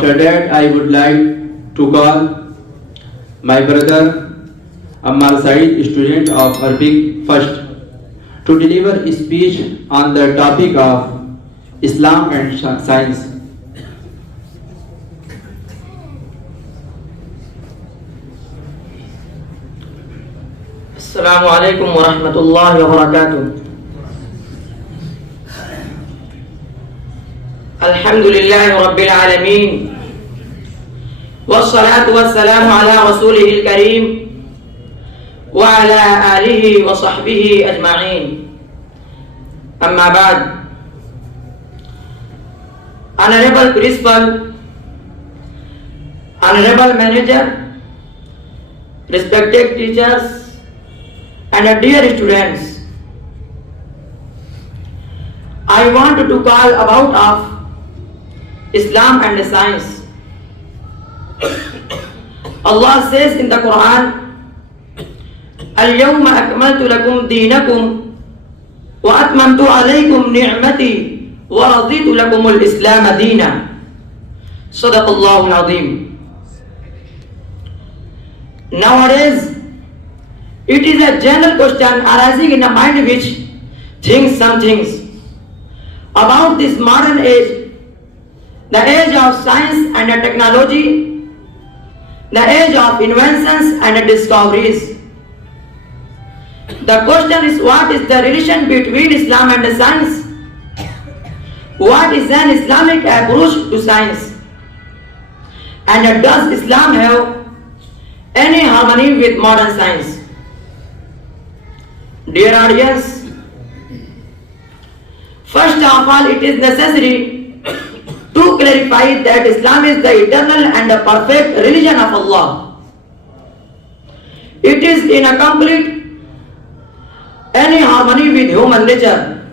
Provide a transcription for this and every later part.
After that, I would like to call my brother Ammar Saeed, student of Arabic first, to deliver a speech on the topic of Islam and science. Assalamu alaikum wa rahmatullahi wa barakatuh. Alhamdulillahi rabbil alameen. Wassalatu wassalamu ala rasulihil kareem wa ala alihi wa sahbihi ajma'in. Amma ba'd. Honorable Principal, Honorable Manager, respected teachers, and dear students, I want to call about of Islam and science. Allah says in the Quran, Al-yawma akmaltu lakum deenakum wa atmamtu alaykum ni'mati wa raditu lakum al-Islam deena. Sadaqallahu al-azim. Nowadays, it is a general question arising in the mind which thinks some things about this modern age, the age of science and technology, the age of inventions and discoveries. The question is, what is the relation between Islam and science? What is an Islamic approach to science? And does Islam have any harmony with modern science? Dear audience, first of all, it is necessary to clarify that Islam is the eternal and perfect religion of Allah. It is in a complete any harmony with human nature,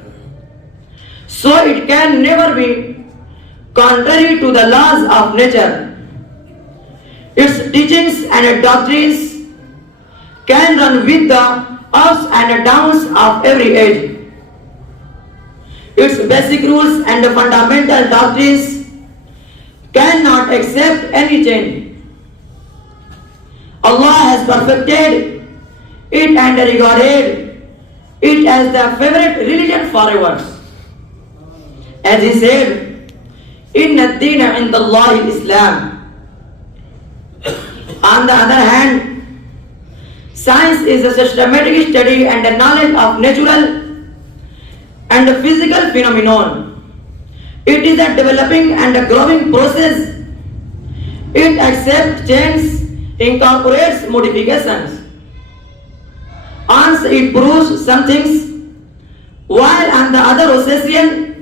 so it can never be contrary to the laws of nature. Its teachings and doctrines can run with the ups and downs of every age. Its basic rules and fundamental doctrines cannot accept any change. Allah has perfected it and regarded it as the favorite religion forever. As he said, Inna ad-deena inda Allahi Islam. On the other hand, science is a systematic study and a knowledge of natural and physical phenomenon. It is a developing and a growing process. It accepts change, incorporates modifications. Once it proves some things, while on the other occasion,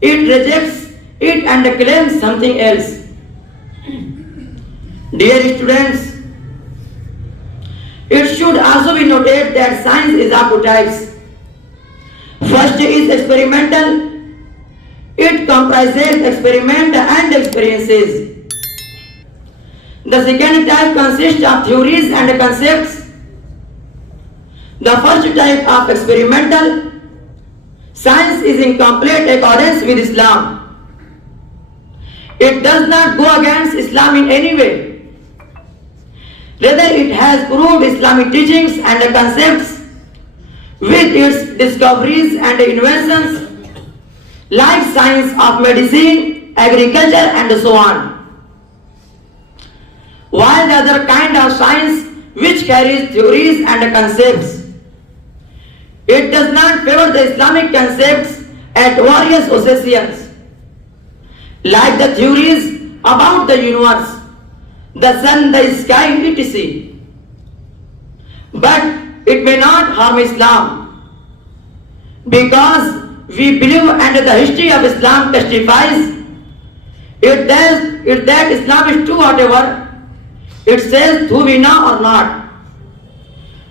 it rejects it and claims something else. Dear students, it should also be noted that science is of two types. First is experimental. It comprises experiment and experiences. The second type consists of theories and concepts. The first type of experimental science is in complete accordance with Islam. It does not go against Islam in any way. Rather, it has proved Islamic teachings and concepts with its discoveries and inventions like science of medicine, agriculture and so on. While the other kind of science which carries theories and concepts, it does not favor the Islamic concepts at various occasions, like the theories about the universe, the sun, the sky, etc. But it may not harm Islam, because we believe and the history of Islam testifies it that Islam is true whatever it says, do we know or not.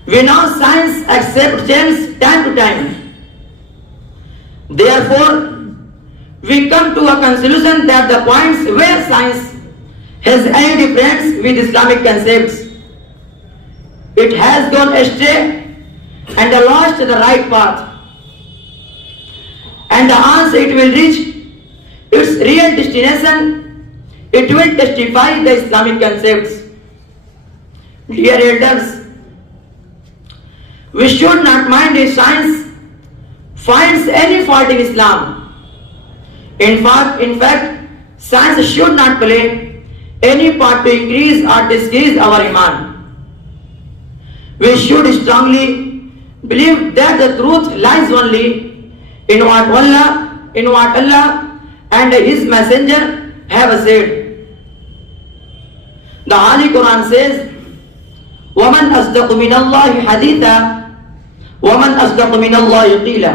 We know science accepts change time to time. Therefore, we come to a conclusion that the points where science has any difference with Islamic concepts, it has gone astray and lost the right path. And once it will reach its real destination, it will testify the Islamic concepts. Dear elders, we should not mind if science finds any fault in Islam. In fact, science should not play any part to increase or decrease our iman. We should strongly believe that the truth lies only in what Allah and His Messenger have said. The Holy Quran says, وَمَنْ أَصْدَقُ مِنَ اللَّهِ حَدِيثًا وَمَنْ أَصْدَقُ مِنَ اللَّهِ قِيلًا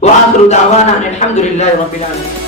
وَآخِرُ دَعْوَانَا الْحَمْدُ لِلَّهِ رَبِّ الْعَالَمِينَ.